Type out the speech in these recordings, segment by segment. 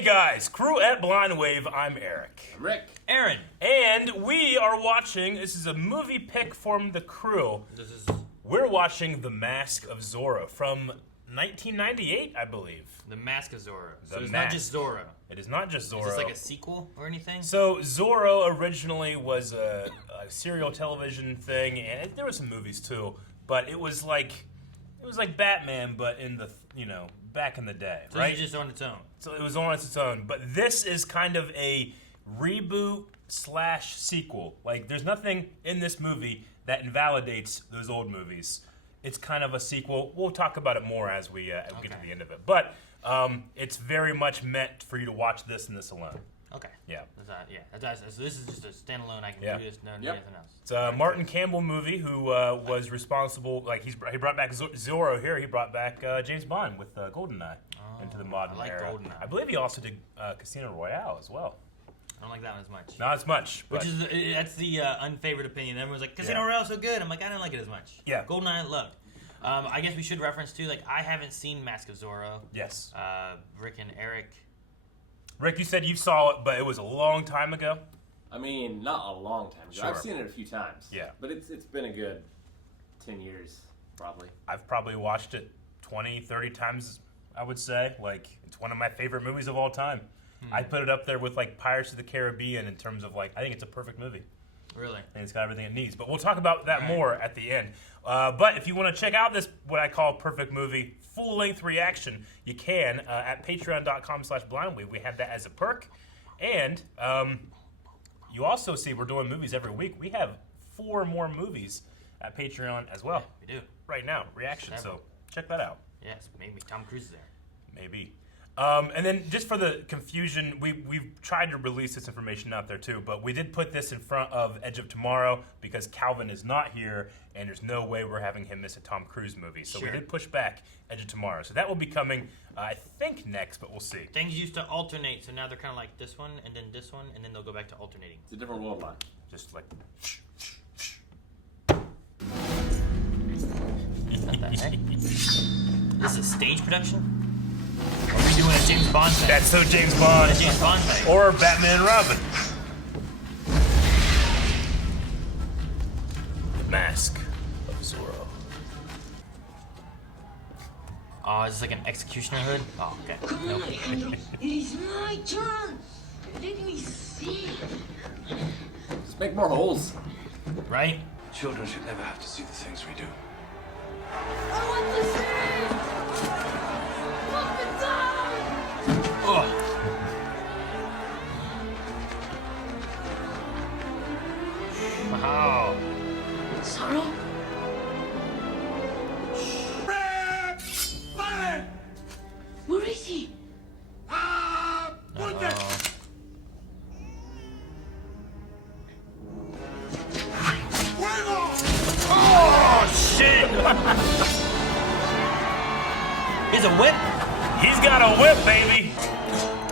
Hey guys, crew at Blind Wave, I'm Eric. Rick. Aaron. And we are watching, this is a movie pick from the crew. We're watching The Mask of Zorro from 1998, I believe. The Mask of Zorro. The So it's Mask. not just Zorro. It is not just Zorro. Is this like a sequel or anything? So Zorro originally was a serial television thing, and there were some movies too, but it was like Batman, but in the, back in the day, So right? it's just on its own. So it was on its own, but this is kind of a reboot / sequel. Like, there's nothing in this movie that invalidates those old movies. It's kind of a sequel. We'll talk about it more as we get to the end of it. But it's very much meant for you to watch this and this alone. Okay. Yeah. So this is just a standalone. I can do this, no anything else. It's a Martin Campbell movie who was responsible. Like, he brought back Zorro here. He brought back James Bond with GoldenEye into the modern era. GoldenEye. I believe he also did Casino Royale as well. I don't like that one as much. Not as much. Which is that's the unfavored opinion. Everyone's like, Casino Royale's so good. I'm like, I don't like it as much. Yeah. GoldenEye I loved. I guess we should reference too. Like, I haven't seen Mask of Zorro. Yes. Rick and Eric. Rick, you said you saw it, but it was a long time ago. I mean, not a long time ago. Sure. I've seen it a few times. Yeah. But it's been a good 10 years, probably. I've probably watched it 20, 30 times, I would say. Like, it's one of my favorite movies of all time. I put it up there with, like, Pirates of the Caribbean in terms of, like, I think it's a perfect movie. Really? And it's got everything it needs. But we'll talk about that more at the end. But if you want to check out this, what I call perfect movie, full-length reaction, you can at patreon.com/blindwave. We have that as a perk. And you also see we're doing movies every week. We have 4 more movies at Patreon as well. Yeah, we do. Right now, reaction. So check that out. Yes, maybe Tom Cruise is there. Maybe. And then just for the confusion, we've tried to release this information out there too, but we did put this in front of Edge of Tomorrow because Calvin is not here and there's no way we're having him miss a Tom Cruise movie. So we did push back Edge of Tomorrow. So that will be coming, I think, next, but we'll see. Things used to alternate, so now they're kind of like this one and then this one, and then they'll go back to alternating. It's a different world line. Just like... What the heck? This is a stage production? Or are we doing a James Bond thing? That's so James Bond. A James Bond thing. Or Batman and Robin. The Mask of Zorro. Oh, is this like an executioner hood? Oh, okay. Come on, honey. It is my turn. Let me see. Just make more holes. Right? Children should never have to see the things we do. I want to see. Put it down. Oh. Wow. Zorro? Where is he? Oh, shit! He's a whip? He's got a whip, baby!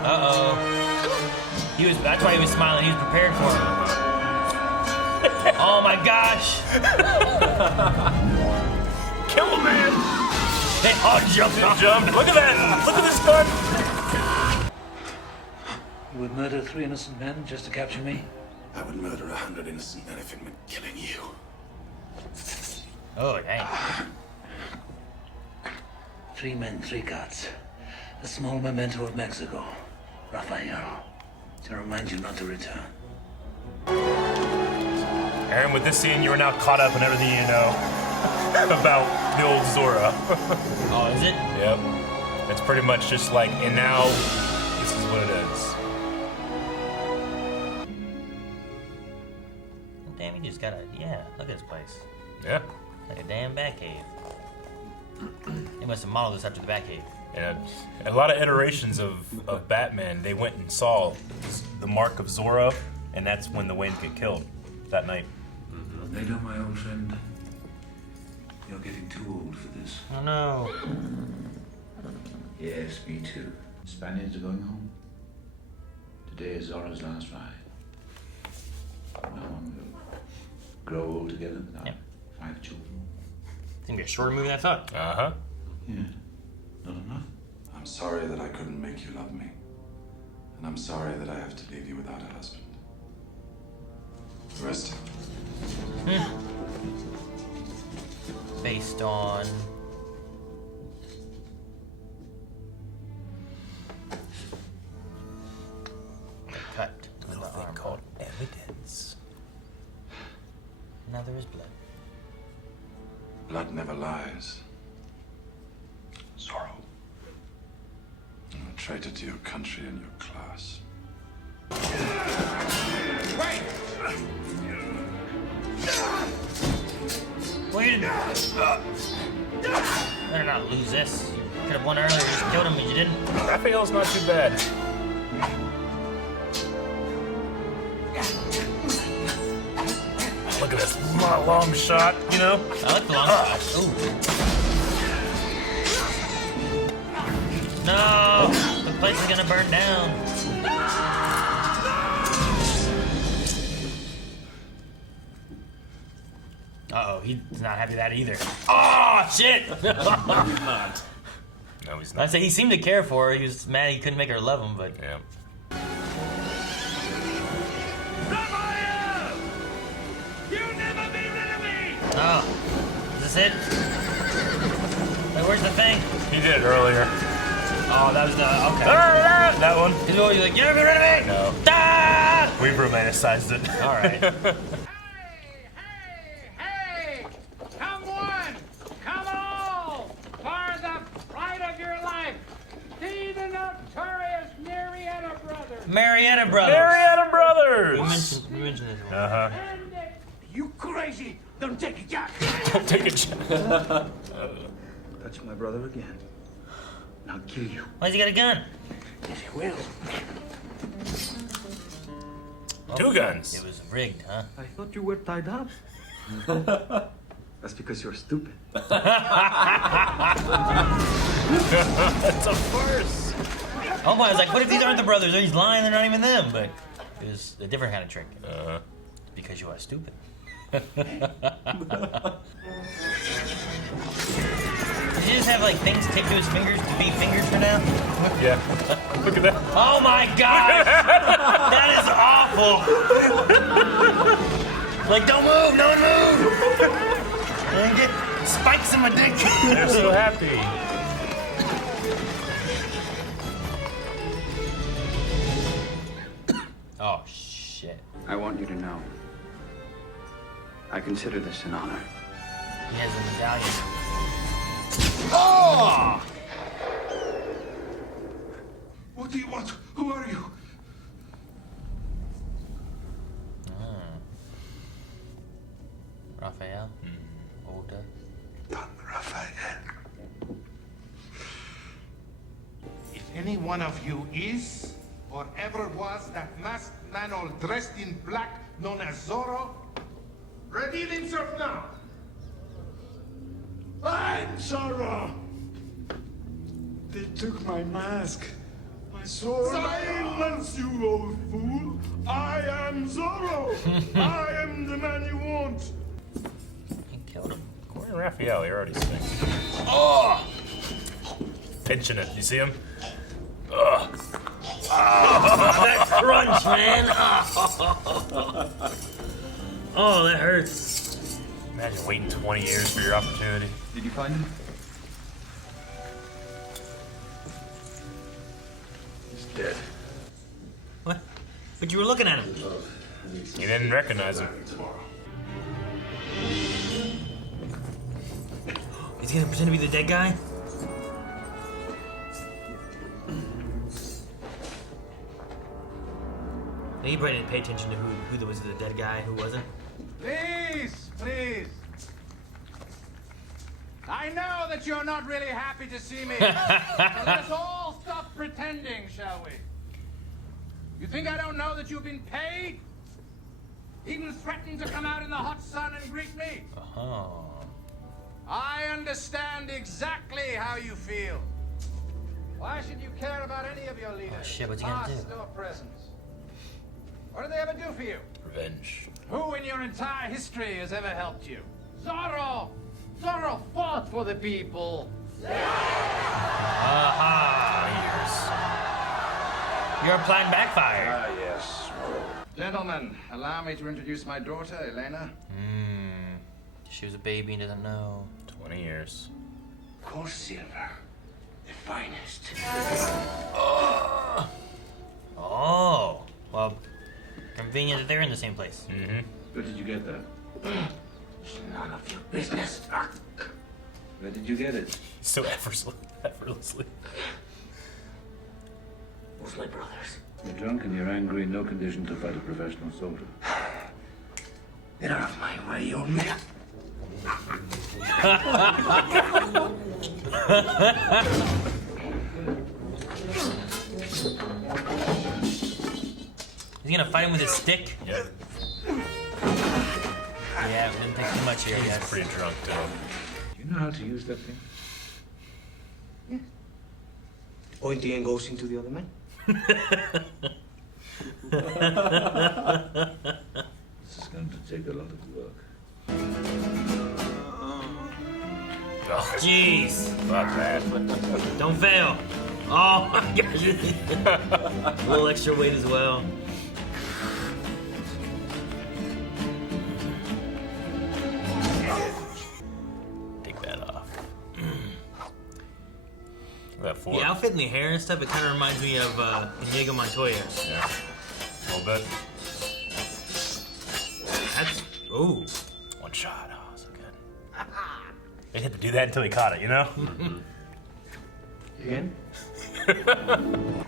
Uh-oh. That's why he was smiling. He was prepared for it. Oh my gosh. Kill him, man! They all jumped. Look at that! Look at this gun! You would murder 3 innocent men just to capture me? I would murder 100 innocent men if it meant killing you. Oh, dang. 3 men, 3 gods. A small memento of Mexico. Raphael. To remind you not to return. Aaron, with this scene, you are now caught up in everything you know about the old Zorro. Oh, is it? Yep. It's pretty much just like, and now, this is what it is. Damn, he just got a... Yeah, look at this place. Yeah. Like a damn Batcave. They must have modeled this after the Batcave. And a lot of iterations of Batman, they went and saw the Mark of Zorro, and that's when the Waynes get killed that night. Nato, my old friend. You're getting too old for this. Oh, no. Yes, me too. Spaniards are going home. Today is Zorro's last ride. No one will grow old together without 5 children. It's gonna be a shorter movie than I thought. Uh-huh. Yeah. Not enough. I'm sorry that I couldn't make you love me. I'm sorry that I have to leave you without a husband. Rest. Based on cut to Little the thing arm. called evidence. Now there is blood. Blood never lies. Zorro. You're a traitor to your country and your class. Well, you better not lose this. You could have won earlier. You just killed him, but you didn't. Raphael's not too bad. Look at this long shot, you know? I like the long shot. Ooh. No! The place is gonna burn down. Uh-oh, he's not happy with that either. Oh, shit! No, he's I not. say he seemed to care for her. He was mad he couldn't make her love him, but... Yeah. Oh. Is this it? Wait, where's the thing? He did it earlier. Oh, that was the... Okay. That one. He's always like, you're never rid of me! No. Ah! We've romanticized it. All right. Hey! Come one! Come all! For the pride of your life! See the notorious Marietta brothers! Marietta Brothers. Marietta Brothers! We mentioned this one. Uh-huh. You crazy! Don't take it, Jack! Don't take a chance. Touch my brother again, and I'll kill you. Why's he got a gun? Yes, it will. Two guns. It was rigged, huh? I thought you were tied up. That's because you're stupid. That's a farce. Oh my, I was like, what if these aren't the brothers? Or he's lying, they're not even them. But it was a different kind of trick. Uh-huh. Because you are stupid. Did you just have like things taped to his fingers to be fingers for now? Yeah. Look at that. Oh my god! That is awful! Like, don't move! Don't move! And get spikes in my dick. They're so happy. Oh shit. I want you to know, I consider this an honor. He has a medallion. Oh! What do you want? Who are you? Raphael? Older. Don Raphael. If any one of you is, or ever was, that masked man all dressed in black known as Zorro, reveal himself now! I'm Zorro. They took my mask. My sword. Silence, you old fool. I am Zorro. I am the man you want. He killed him. Corey and Raphael, you're already sick. Oh! Pinching it. You see him? Ugh. That crunch, man! Oh, that hurts. Imagine waiting 20 years for your opportunity. Did you find him? He's dead. What? But you were looking at him. You didn't recognize him. Tomorrow. Is he gonna pretend to be the dead guy? He probably didn't pay attention to who was the dead guy and who wasn't. Please, please. I know that you're not really happy to see me. So let's all stop pretending, shall we? You think I don't know that you've been paid? Even threatened to come out in the hot sun and greet me? Oh. I understand exactly how you feel. Why should you care about any of your leaders? Oh, shit, what's he gonna past do? or present? What did they ever do for you? Revenge. Who in your entire history has ever helped you? Zorro! Zorro fought for the people. Aha! Your plan backfired. Ah, yes. Gentlemen, allow me to introduce my daughter, Elena. She was a baby and doesn't know. 20 years. Coarse silver. The finest. Oh. Well, convenient that they're in the same place. Where did you get that? It's none of your business. Where did you get it? So effortlessly. Who's my brothers? You're drunk and you're angry, no condition to fight a professional soldier. Get out of my way, you man. He's gonna fight him with his stick? Yep. Yeah, it didn't take too much here, I He's guess. pretty drunk, too. Do you know how to use that thing? Point the end goes into the other man. This is going to take a lot of work. Oh, Jeez. fuck that. Don't fail. Oh my gosh. A little extra weight as well. Take that off. That The four. outfit and the hair and stuff, it kind of reminds me of Diego Montoya. Yeah. A little bit. That's, ooh. One shot. Oh, so good. They had to do that until he caught it, you know? Again? Damn,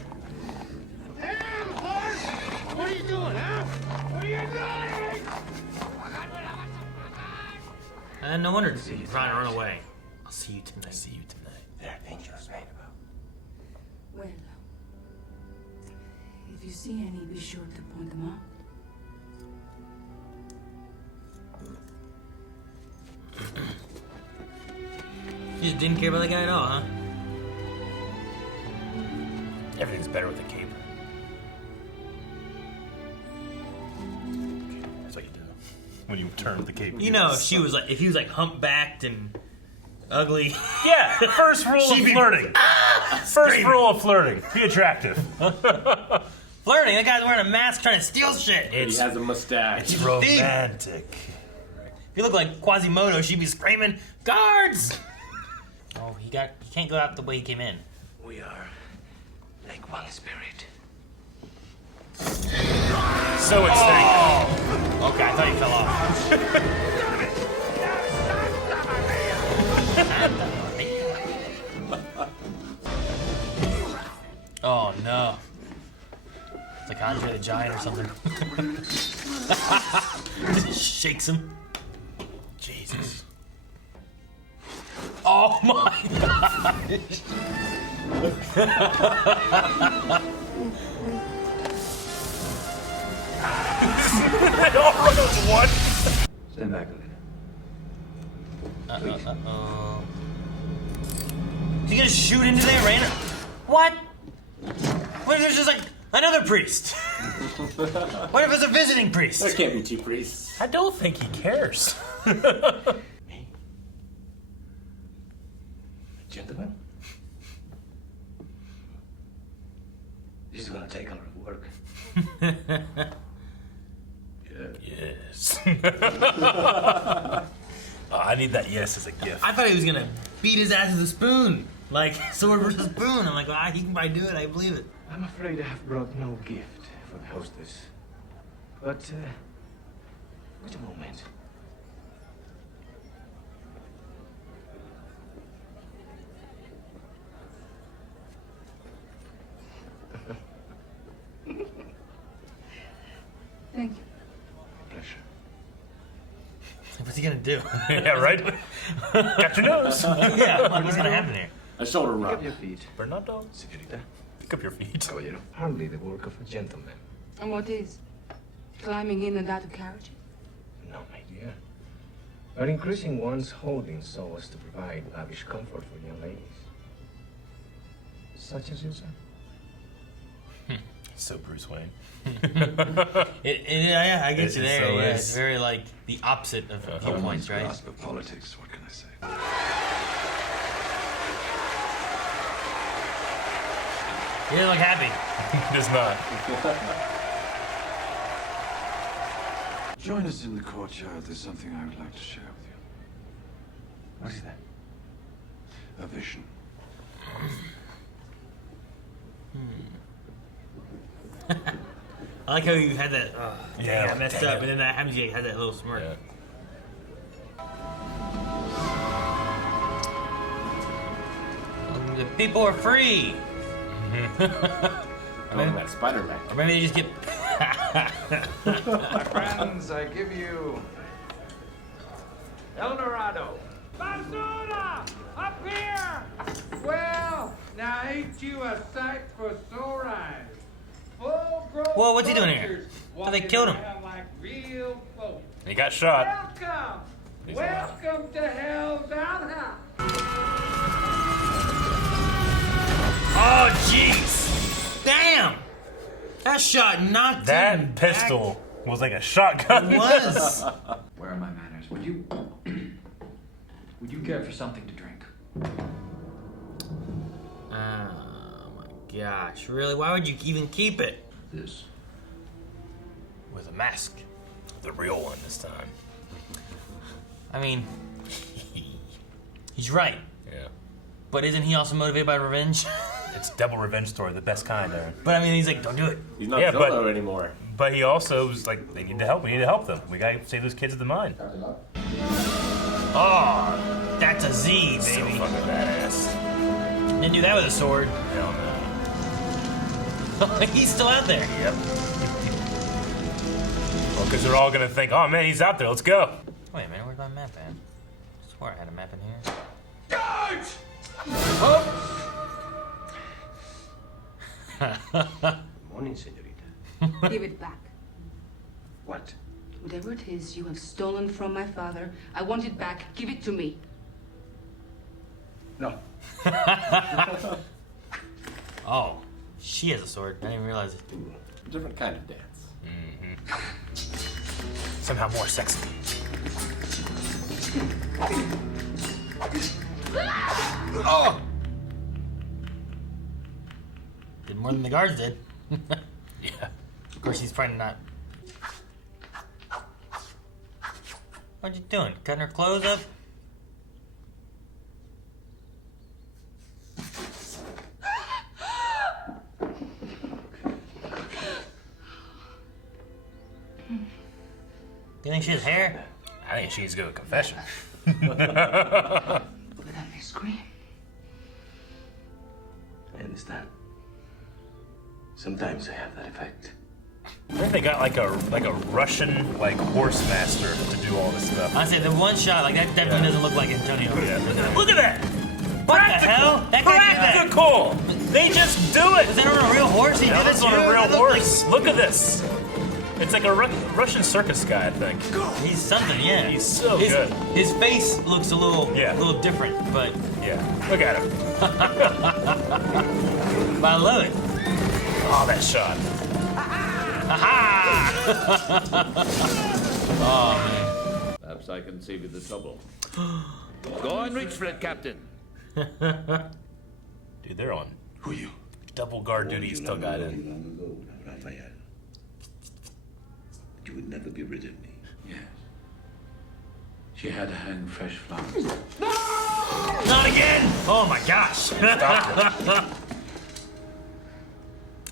horse! What are you doing, huh? What are you doing? And no wonder he's trying to run away. I'll see you tonight. See you tonight. They're dangerous, man. Well, if you see any, be sure to point them out. You just didn't care about that guy at all, huh? Everything's better with a cape. That's what you do when you turn the cape. You know, if he was like humpbacked and ugly. Yeah, first rule of flirting. First rule of flirting. Be attractive. Flirting, that guy's wearing a mask trying to steal shit. He has a mustache. It's romantic. If you look like Quasimodo, she'd be screaming, "Guards!" Oh, he can't go out the way he came in. We are like one spirit. So it's saying. Okay, I thought he fell off. Oh no. It's like Andre the Giant or something. Just shakes him. Jesus. Oh my gosh. They all run as one. Stand back a little. Uh-oh. Is he gonna shoot into there, Raina? What? What if there's just like another priest? What if it's a visiting priest? There can't be two priests. I don't think he cares. Me? Gentlemen? This is gonna take a lot of work. Yes. Oh, I need that yes as a gift. I thought he was gonna beat his ass with a spoon. Like, sword versus spoon. I'm like, well, he can probably do it, I believe it. I'm afraid I have brought no gift for the hostess. But, wait a moment. Thank you. Pleasure. What's he gonna do? Yeah, right? Got your nose. Yeah, what's gonna happen here? A shoulder Pick up rub. your feet, Bernardo, señorita. pick up your feet. Caballero. Hardly the work of a gentleman. And what is? Climbing in and out of carriages? No, my dear. But increasing one's holdings so as to provide lavish comfort for young ladies. Such as yourself. So Bruce Wayne. Yeah, I get you It there. so Yeah, is. it's very like the opposite of viewpoints, right? Grasp of politics, what can I say? He doesn't look happy. He does not. Join us in the courtyard. There's something I would like to share with you. What is that? A vision. I like how you had that. Yeah, I messed damn up, it. and then that happens. You had that little smirk. Yeah. The people are free. I mean, that Spider-Man. Or maybe they just get. My friends, I give you El Dorado. Basura! Up here! Well, now ain't you a sight for sore eyes? Full-grown Whoa, what's he doing here? vultures thought they walking killed him. around like real folks. He got shot. Welcome! He's alive. Welcome to Hell's Downhouse. Oh, jeez! Damn! That shot knocked him That back. pistol was like a shotgun. It was. Where are my manners? Would you care for something to drink? Oh my gosh! Really? Why would you even keep it? This. With a mask. The real one this time. I mean, he's right. Yeah. But isn't he also motivated by revenge? It's double revenge story, the best kind, Aaron. But I mean, he's like, don't do it. He's not Yeah, Zorro anymore. But he also was like, they need to help. We need to help them. We gotta save those kids of the mine. Oh, that's a Z, So baby. fucking badass. Didn't do that with a sword. Hell no. He's still out there. Yep. Well, because they're all gonna think, oh man, he's out there. Let's go. Wait a minute, where's my map at? I swear I had a map in here. Morning, senorita. Give it back. What? Whatever it is you have stolen from my father, I want it back. Give it to me. No. Oh, she has a sword. I didn't even realize it. Different kind of dance. Somehow more sexy. Oh! Did more than the guards did. Yeah. Of course, he's probably not. What you doing? Cutting her clothes up? Do you think she has hair? I think she needs to go to confession. But I may scream. I understand. Sometimes I have that effect. I think they got like a Russian horse master to do all this stuff. I said the one shot, like that definitely doesn't look like Antonio. Look at that! What the hell? That guy did that. Practical! They just do it! Was that on a real horse? He That did was it on a too? real That looked horse. Look at this. It's like a Russian circus guy, I think. Like, he's something, yeah. He's so his, good. His face looks a little different, but Yeah, look at him. I love it. Oh, that shot. Ha Oh man. Perhaps I can save you the trouble. Go and reach for it, Captain. Dude, they're on Who are you? double guard duty. He still got in. Long ago, Raphael. You would never be rid of me. Yes. She had to hang fresh flowers. Not again! Oh my gosh.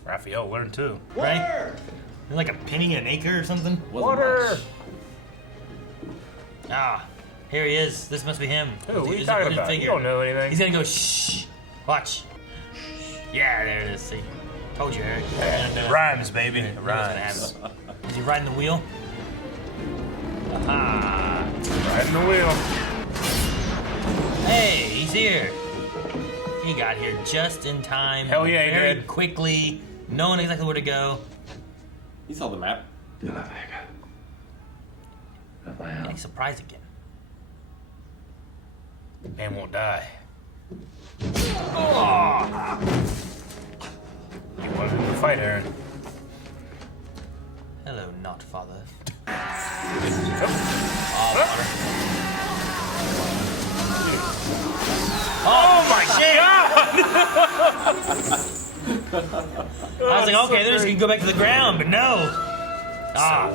Raphael learned too. Right? Like a penny an acre or something? Water! Ah, here he is. This must be him. Who? What are you Is it talking what about? figure? You don't know anything. He's gonna go shh. Watch. Yeah, there it is. See? Told you, Eric. It rhymes, baby. It rhymes. Is he riding the wheel? Aha. Riding the wheel. Hey, he's here. He got here just in time. Hell yeah, he very did. quickly, knowing exactly where to go. He saw the map. De la Vega. Raphael. Getting surprised again. Man won't die. Oh. You wanted to fight, Aaron. Hello, not father. Oh my god! was like, okay, they're just gonna go back to the ground, but no.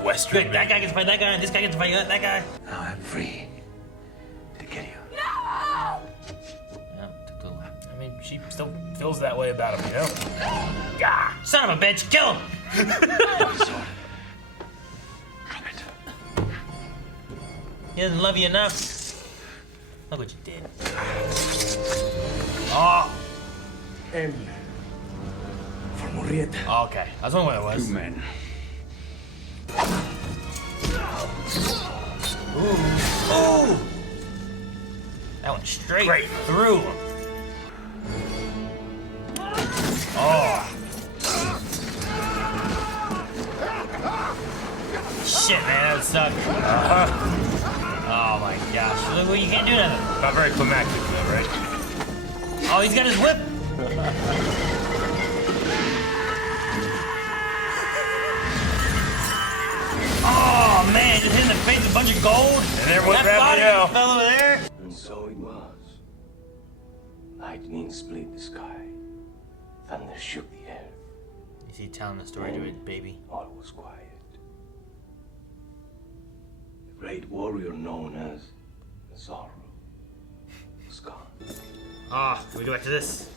Western. Good. That guy gets to fight that guy, and this guy gets to fight that guy. Now I'm free to kill you. Yeah, took the lap. I mean, she still feels that way about him, you know? Gah! Son of a bitch, kill him! He doesn't love you enough. Look what you did. Oh! M. For Marietta. Okay, I was wondering what it was. 2 men. Ooh! That went straight through him. Oh! Shit, man, that would suck. Oh my gosh. Look, you can't do nothing. Not very climactic, though, right? Oh, he's got his whip. Oh man, just hit in the face with a bunch of gold. And everyone That grabbed body the L. fell over there. And so it was. Lightning split the sky. Thunder shook the air. Is he telling the story to his baby? All was quiet. The great warrior known as Zorro was gone. Ah, can we go back to this?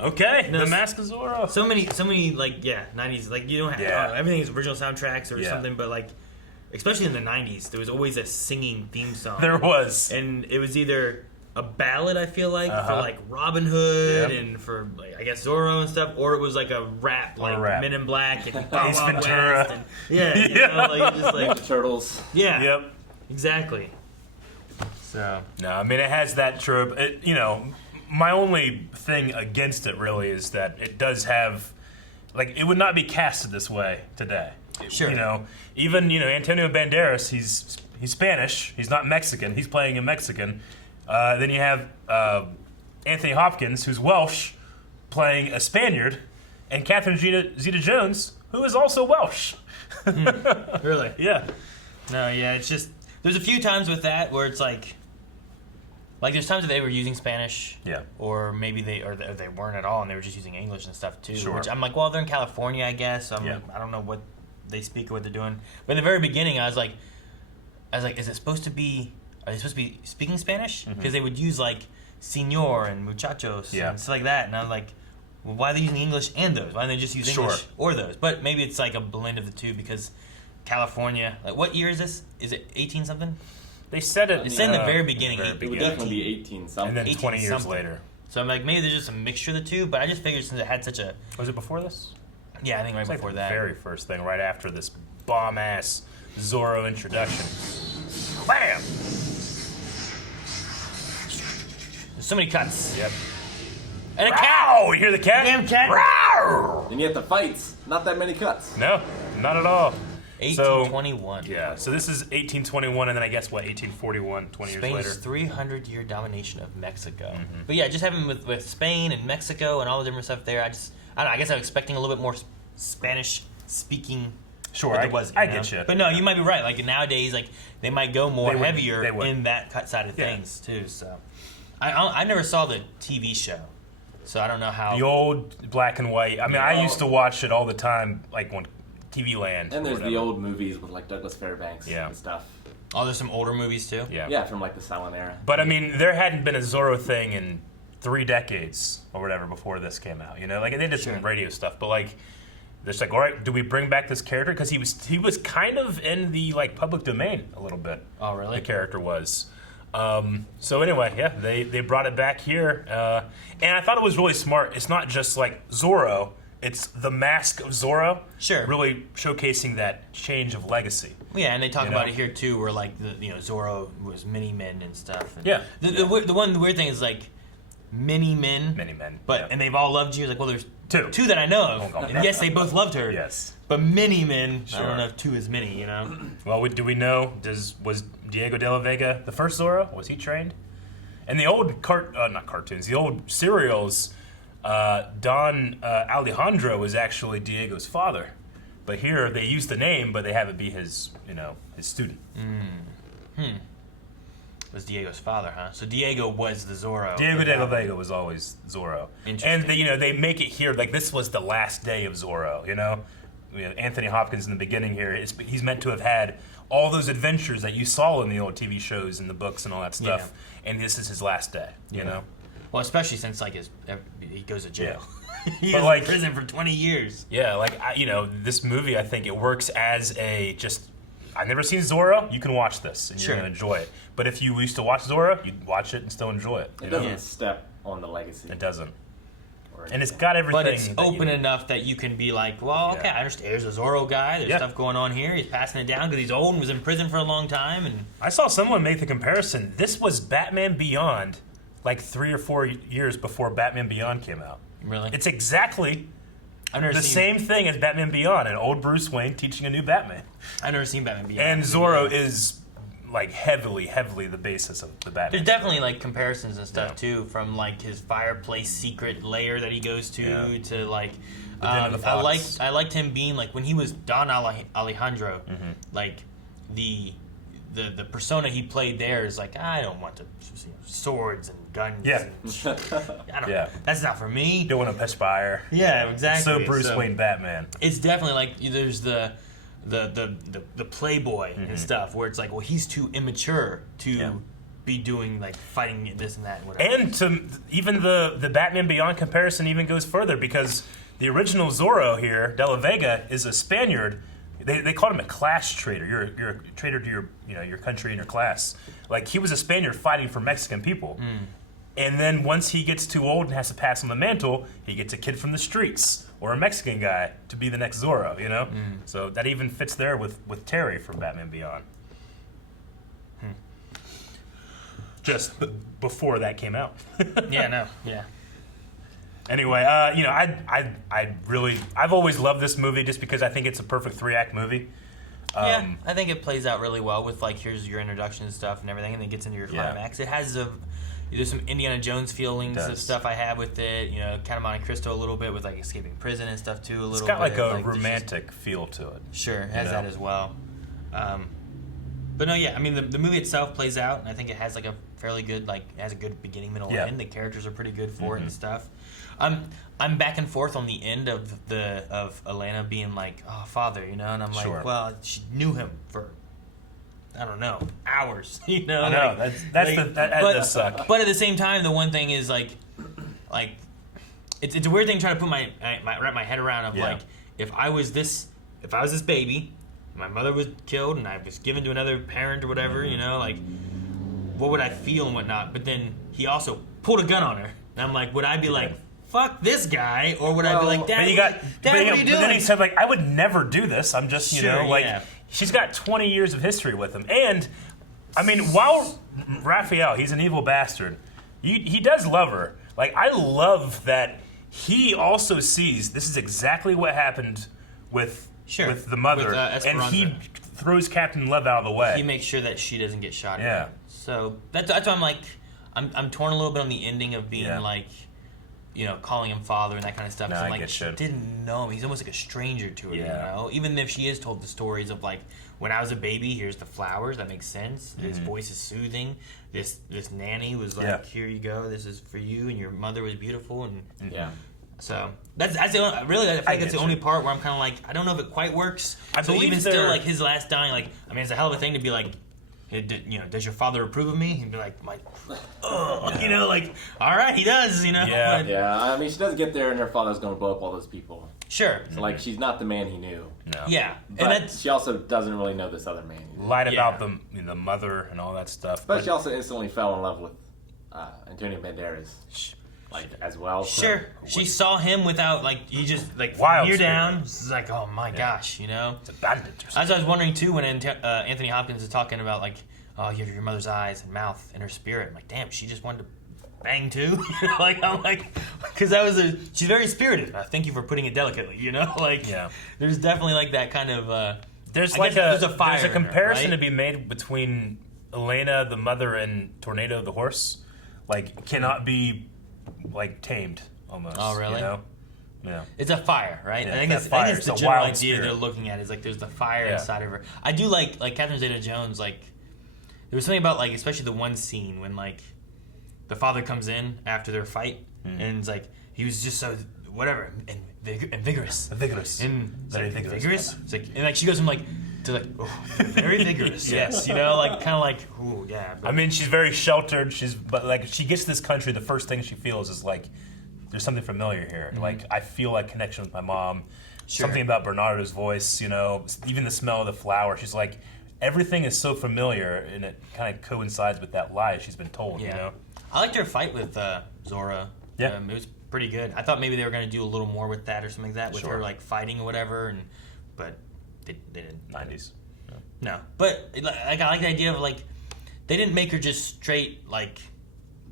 Okay, No, the Mask of Zorro. So many, like, 90s, like, you don't have, everything is original soundtracks or something, but, like, especially in the 90s, there was always a singing theme song. There was. And it was either a ballad, I feel like, for, like, Robin Hood and for, like, I guess, Zorro and stuff, or it was, like, a rap, like, Men in Black and Ace Ventura. And, you know, like, just, like, Ninja Turtles. yeah. Yep. Exactly. So. No, I mean, it has that trope. You know, my only thing against it really is that it does have, like, it would not be casted this way today. Sure. You know, even, Antonio Banderas, he's Spanish. He's not Mexican. He's playing a Mexican. Then you have Anthony Hopkins, who's Welsh, playing a Spaniard, and Catherine Zeta-Jones, who is also Welsh. Really? Yeah. No, yeah, it's just, there's a few times with that where it's like there's times that they were using Spanish, or maybe they weren't at all and they were just using English and stuff too. Sure. Which I'm like, well, they're in California, I guess. So I don't know what they speak or what they're doing. But in the very beginning, I was like, is it supposed to be? Are they supposed to be speaking Spanish? Because they would use like "señor" and "muchachos" and stuff like that, and I was like, well, why are they using English and those? Why don't they just use English or those? But maybe it's like a blend of the two because California. Like, what year is this? Is it 18 something? They said it. It's in the very beginning. It would definitely be 18 something. And then 20 years something. later. So I'm like, maybe there's just a mixture of the two, but I just figured since it had such a... Was it before this? Yeah, I think right It's like before the that. very first thing, right after this bomb-ass Zorro introduction. Bam! There's so many cuts. Yep. And a Row! cat! You hear the cat? Damn cat! Row! And yet the fights, not that many cuts. No, not at all. 1821. So this is 1821, and then I guess, 1841, 20 years later. Spain's 300-year domination of Mexico. But yeah, just having with Spain and Mexico and all the different stuff there, I don't know, I guess I'm expecting a little bit more Spanish-speaking. Sure, I get you. But no, you might be right. Like nowadays, like they might go more heavier in that cut side of things too. So I never saw the TV show, so I don't know how. The old black and white. I mean, I used to watch it all the time, like on TV Land. And there's the old movies with like Douglas Fairbanks and stuff. Oh, there's some older movies too? Yeah, from like the silent era. But I mean, there hadn't been a Zorro thing in 3 decades or whatever before this came out. You know, like they did some radio stuff, but like, it's like, all right, do we bring back this character? Because he was kind of in the like public domain a little bit. Oh, really? The character was. So anyway, yeah, they brought it back here, and I thought it was really smart. It's not just like Zorro. It's the Mask of Zorro. Sure. Really showcasing that change of legacy. Yeah, and they talk about it here too, where like Zorro was mini-men and stuff. And yeah. The weird thing is like mini-men. Mini-men. But and they've all loved you. Like, well, there's two that I know of. Oh, And yes, they both loved her. Yes. But mini-men, I Sure. don't know if 2 is many. You know. Well, do we know? Was Diego de la Vega the first Zorro? Was he trained? And the old not cartoons, the old serials. Don Alejandro was actually Diego's father, but here they use the name, but they have it be his student. was Diego's father, huh? So Diego was the Zorro. Diego de la Vega was always Zorro. And they make it here like this was the last day of Zorro. Anthony Hopkins in the beginning here, he's meant to have had all those adventures that you saw in the old TV shows and the books and all that stuff. And this is his last day. You know. Well, especially since he goes to jail. He But was in prison for 20 years. Yeah, this movie, I think it works as I've never seen Zorro. You can watch this and you're gonna enjoy it. But if you used to watch Zorro, you'd watch it and still enjoy it. It doesn't step on the legacy. It doesn't. And it's got everything. But it's open enough that you can be like, well, okay, I understand. There's a Zorro guy. There's stuff going on here. He's passing it down because he's old and was in prison for a long time. And I saw someone make the comparison. This was Batman Beyond, like 3 or 4 years before Batman Beyond came out. Really? It's exactly the same thing as Batman Beyond, an old Bruce Wayne teaching a new Batman. I've never seen Batman Beyond. And Zorro is like heavily the basis of the Batman. There's definitely like comparisons and stuff too, from like his fireplace secret lair that he goes to like. I liked him being like when he was Don Alejandro, like the persona he played there is like I don't want to swords and guns. Yeah. And, I don't. That's not for me. Don't want to perspire. Yeah, exactly. So Bruce Wayne Batman. It's definitely like there's the playboy and stuff where it's like, well, he's too immature to be doing like fighting this and that and whatever. And to even the Batman Beyond comparison even goes further because the original Zorro here, De La Vega, is a Spaniard. They called him a class traitor. You're a traitor to your country and your class. Like he was a Spaniard fighting for Mexican people. And then once he gets too old and has to pass on the mantle, he gets a kid from the streets or a Mexican guy to be the next Zorro, So that even fits there with Terry from Batman Beyond. Just before that came out. Anyway, I've always loved this movie just because I think it's a perfect 3-act movie. I think it plays out really well with like here's your introduction and stuff and everything, and then gets into your climax. It has there's some Indiana Jones feelings of stuff I have with it. Count of Monte Cristo a little bit with like escaping prison and stuff too. It's got like a romantic feel to it. Sure, it has that as well. But no, I mean the movie itself plays out, and I think it has like a fairly good it has a good beginning, middle, and end. The characters are pretty good for it and stuff. I'm back and forth on the end of Elena being like, oh, father, and I'm like, well, she knew him for, I don't know, hours, I know, that does suck. But at the same time, the one thing is like, it's a weird thing trying to put wrap my head around of like, if I was this baby, my mother was killed and I was given to another parent or whatever, like, what would I feel and whatnot? But then he also pulled a gun on her, and I'm like, would I be like, fuck this guy, or would I be like, Dad, what are you doing? But then he said, like, I would never do this. I'm just, she's got 20 years of history with him. And, I mean, while Raphael, he's an evil bastard, he does love her. Like, I love that he also sees this is exactly what happened with the mother. With, and he throws Captain Love out of the way. He makes sure that she doesn't get shot. Yeah. So that's why I'm like, I'm torn a little bit on the ending of being like, calling him father and that kind of stuff. No, I'm like, she didn't know him. He's almost like a stranger to her, Even if she is told the stories of like, when I was a baby, here's the flowers. That makes sense. His voice is soothing. This nanny was like, here you go. This is for you. And your mother was beautiful. And so that's the only, really, I think that's the only part where I'm kind of like, I don't know if it quite works. So even still, like his last dying, like, I mean, it's a hell of a thing to be like, does your father approve of me? He'd be like, oh, like, all right, he does, Yeah, I mean, she doesn't get there and her father's going to blow up all those people. Sure. So, like, she's not the man he knew. No. Yeah. But she also doesn't really know this other man. Lied about the mother and all that stuff. But she also instantly fell in love with Antonio Banderas. Like, as well. Sure. So, she saw him without, like, he just, like, wild ear down. It's like, oh my gosh, It's a bandit or something. As I was wondering, too, when Anthony Hopkins is talking about, like, oh, you have your mother's eyes and mouth and her spirit. I'm like, damn, she just wanted to bang too? I'm like, because she's very spirited. Thank you for putting it delicately, There's definitely, like, that kind of, there's a fire. There's a comparison to be made between Elena, the mother, and Tornado, the horse. Like, cannot be, like, tamed, almost. Oh, really? Yeah. It's a fire, right? Yeah, I think it's the a general wild idea spirit. they're looking at is like there's the fire inside of her. I do like Catherine Zeta-Jones, like there was something about like, especially the one scene when like the father comes in after their fight, and it's like he was just so whatever and vigorous, and Very like, vigorous. It's like, and like she goes from like to like very vigorous, yes, you know, like kind of like ooh yeah. But, I mean, she's very sheltered. But like she gets to this country, the first thing she feels is like, there's something familiar here. Like I feel like connection with my mom. Sure. Something about Bernardo's voice, you know, even the smell of the flower. She's like, everything is so familiar, and it kind of coincides with that lie she's been told. yeah. You know. I liked her fight with Zorro. Yeah. It was pretty good. I thought maybe they were going to do a little more with that or something like that, with Sure. her like fighting or whatever, but they didn't. 90s. Yeah. No, but like I like the idea of like they didn't make her just straight like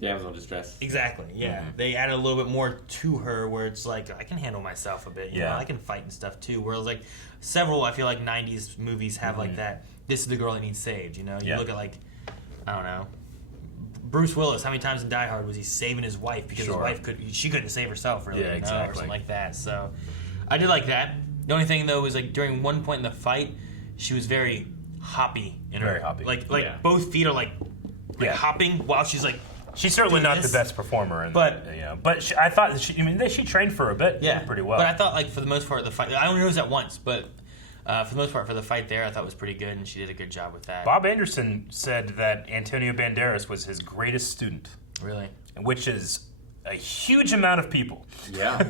Damsel in distress. exactly. Yeah, they added a little bit more to her where it's like I can handle myself a bit. You know, I can fight and stuff too. Whereas like several, I feel like '90s movies have like that. This is the girl that needs saved. You know, you look at like I don't know. Bruce Willis, how many times in Die Hard was he saving his wife because his wife she couldn't save herself really, Yeah, or exactly. something like that. So I did like that. The only thing though was like during one point in the fight, she was very hoppy in Very her hoppy. like Yeah. both feet are like hopping while she's like She's certainly doing not this. the best performer, But- I thought she trained for a bit, pretty well. But I thought like for the most part the fight I only noticed that once, but for the most part for the fight there I thought was pretty good and she did a good job with that. Bob Anderson said that Antonio Banderas was his greatest student, Really? which is a huge amount of people. Yeah.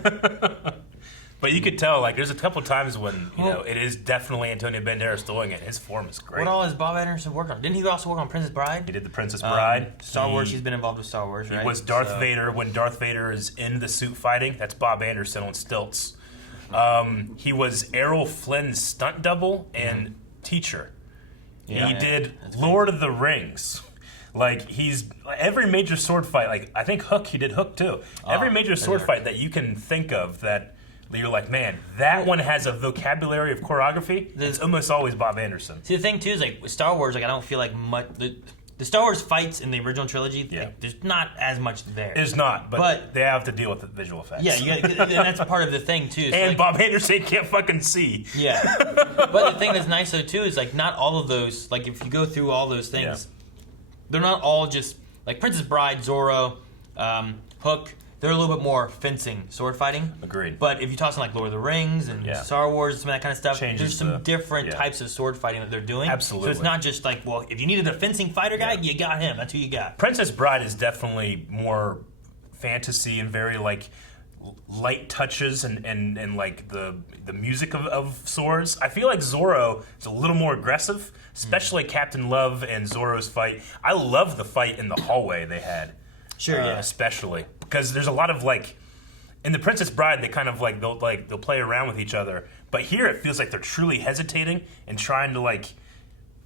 But you could tell, like, there's a couple times when you know it is definitely Antonio Banderas doing it. His form is great. What all has Bob Anderson worked on? Didn't he also work on Princess Bride? He did The Princess Bride. Star Wars. He's been involved with Star Wars, right? He was Darth So- Vader when Darth Vader is in the suit fighting. That's Bob Anderson on stilts. He was Errol Flynn's stunt double and teacher. Yeah, He yeah. did That's Lord of the Rings. Like he's every major sword fight. Like I think Hook. He did Hook too. Every major sword yeah. fight that you can think of that you're like, man, that one has a vocabulary of choreography. It's almost always Bob Anderson. See, the thing too is like with Star Wars, like I don't feel like much. The Star Wars fights in the original trilogy, like, there's not as much there. It's not, but they have to deal with the visual effects. Yeah, and that's part of the thing too. So and like, Bob Anderson can't fucking see. Yeah, but the thing that's nice though too is like not all of those. Like if you go through all those things, they're not all just like Princess Bride, Zorro, Hook. They're a little bit more fencing, sword fighting. Agreed. But if you toss in like Lord of the Rings and Star Wars and some of that kind of stuff, Changes there's some the- different types of sword fighting that they're doing. Absolutely. So it's not just like, well, if you needed a fencing fighter guy, you got him. That's who you got. Princess Bride is definitely more fantasy and very like light touches and like the music of swords. I feel like Zorro is a little more aggressive, especially Captain Love and Zorro's fight. I love the fight in the hallway they had. Sure, yeah. Especially because there's a lot of like in the Princess Bride they kind of like they'll play around with each other, but here it feels like they're truly hesitating and trying to like.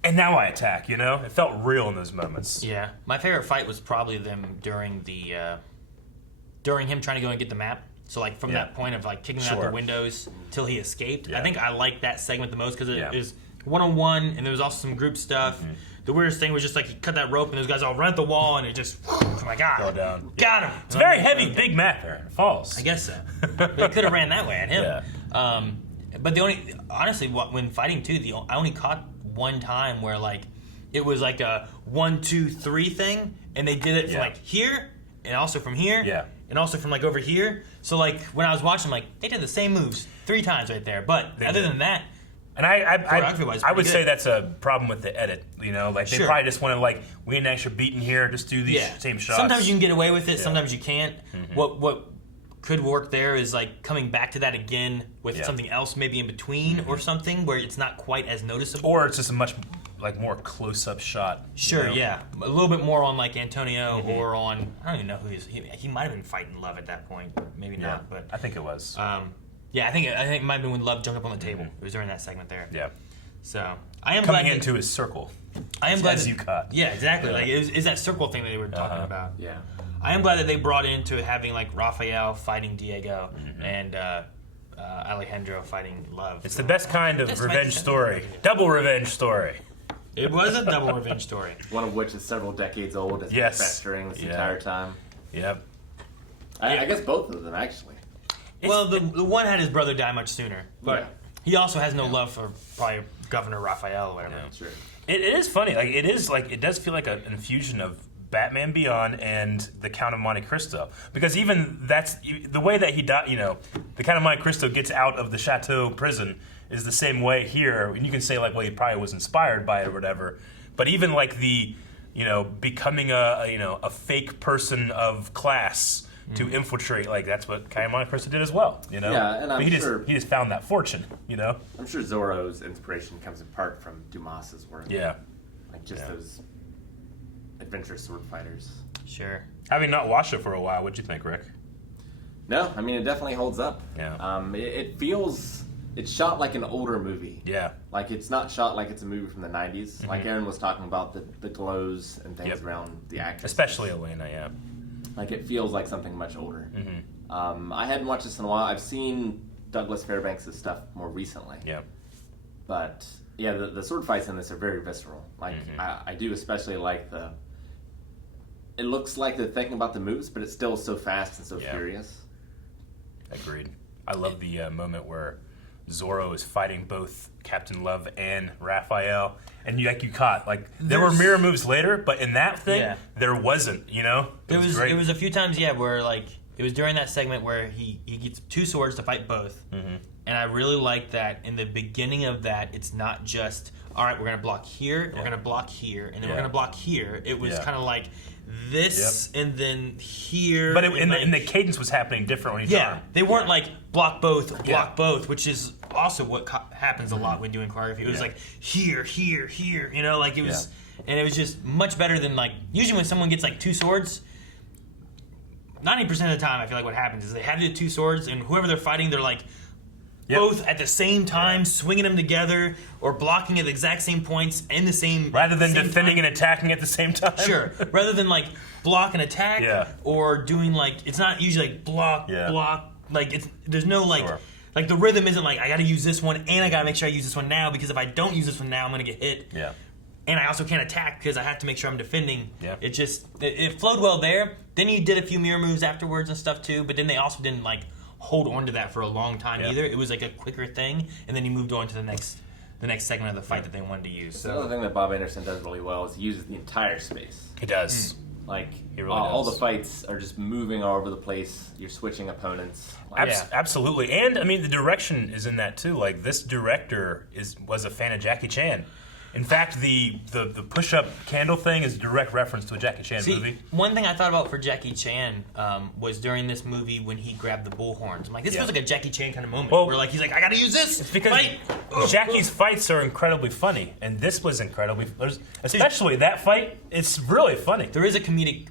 And now I attack. You know, it felt real in those moments. Yeah, my favorite fight was probably them during him trying to go and get the map. So like from that point of like kicking out the windows till he escaped. I think I liked that segment the most because it is one-on-one and there was also some group stuff. The weirdest thing was just like he cut that rope and those guys all run at the wall and it just, oh my god, Go down. got him. It's a very heavy, big map there. It falls. I guess so. But they could have ran that way at him. Yeah. But the only, honestly, when fighting too, I only caught one time where like it was like a 1, 2, 3 thing, and they did it from like here, and also from here, and also from like over here. So like when I was watching, like they did the same moves 3 times right there. But other than that. And I choreography-wise, would pretty say good. that's a problem with the edit. You know, like they probably just want to like we need an extra beat in here, just do these same shots. Sometimes you can get away with it. Sometimes you can't. What could work there is like coming back to that again with something else maybe in between or something where it's not quite as noticeable. Or it's just a much like more close-up shot. Sure, you know? yeah, a little bit more on like Antonio or on I don't even know who he might have been fighting Love at that point, maybe not, but I think it was. Yeah, I think it might have been when Love jumped up on the table. It was during that segment there. Yeah. So I am coming glad into his circle. I am glad as that, you cut. Yeah, exactly. Like is that circle thing that they were talking about. Yeah. I am glad that they brought into having like Raphael fighting Diego and Alejandro fighting Love. It's the best kind of revenge story. Double revenge story. It was a double revenge story. One of which is several decades old. Has been festering this entire time. Yep. I guess both of them actually. Well, the one had his brother die much sooner, but he also has no love for probably Governor Raphael or whatever. Sure. It is funny. Like it does feel like an infusion of Batman Beyond and The Count of Monte Cristo, because even that's the way that he died. The Count of Monte Cristo gets out of the Chateau prison is the same way here, and you can say like, well, he probably was inspired by it or whatever. But even like the, becoming a fake person of class to infiltrate, like that's what Count of Monte Cristo did as well. Yeah, and he just found that fortune. I'm sure Zorro's inspiration comes in part from Dumas's work. Yeah, like just those adventurous sword fighters. Sure. Having not watched it for a while, what'd you think, Rick? No, I mean it definitely holds up. Yeah. It's shot like an older movie. Yeah. Like it's not shot like it's a movie from the 90s. Like Aaron was talking about the glows and things around the actors. Especially Elena, yeah. Like it feels like something much older. I hadn't watched this in a while. I've seen Douglas Fairbanks' stuff more recently. Yeah. But yeah, the sword fights in this are very visceral. Like I do especially like it looks like they're thinking about the moves, but it's still so fast and so furious. Agreed. I love the moment where Zorro is fighting both Captain Love and Raphael, and you caught there were mirror moves later, but in that thing there wasn't. It was great. It was a few times, where it was during that segment where he gets two swords to fight both, and I really like that in the beginning of that it's not just all right, we're gonna block here, we're gonna block here, and then we're gonna block here. It was kind of like this and then here, but and the cadence was happening different each time. They weren't like block both, which is also what happens a lot when doing choreography. It was like here, here, here, it was, and it was just much better than usually when someone gets two swords. 90% of the time, I feel like what happens is they have the two swords, and whoever they're fighting, they're both at the same time, swinging them together, or blocking at the exact same points and the same. Rather than same defending time. and attacking at the same time. Sure. Rather than block and attack, or doing it's not usually block. There's no the rhythm isn't I got to use this one and I got to make sure I use this one now, because if I don't use this one now, I'm gonna get hit. Yeah. And I also can't attack because I have to make sure I'm defending. Yeah. It flowed well there. Then he did a few mirror moves afterwards and stuff too, but then they also didn't hold on to that for a long time either. It was a quicker thing, and then he moved on to the next segment of the fight that they wanted to use. So another thing that Bob Anderson does really well is he uses the entire space. He does. He really does. All the fights are just moving all over the place. You're switching opponents. Absolutely, and I mean the direction is in that too. This director was a fan of Jackie Chan. In fact, the push-up candle thing is a direct reference to a Jackie Chan movie. One thing I thought about for Jackie Chan was during this movie when he grabbed the bull horns. I'm like, this feels like a Jackie Chan kind of moment where he's like, I gotta use this. It's because Jackie's fights are incredibly funny, and this was incredibly, especially that fight. It's really funny. There is a comedic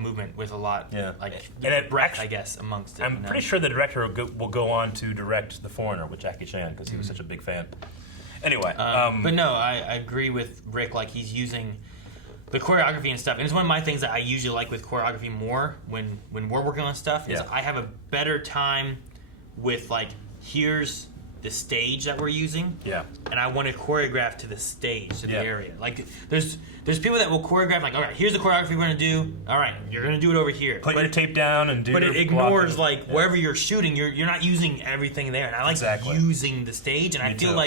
movement with a lot, breath, I guess, amongst it. I'm pretty sure the director will go on to direct The Foreigner with Jackie Chan because he was such a big fan. Anyway, but no, I agree with Rick. He's using the choreography and stuff, and it's one of my things that I usually like with choreography more when we're working on stuff. Is I have a better time with here's the stage that we're using, and I want to choreograph to the stage, to the area. There's people that will choreograph all right, here's the choreography we're gonna do. All right, you're gonna do it over here. Put your tape down and do. But it ignores wherever you're shooting. You're not using everything there, and I like using the stage. And I feel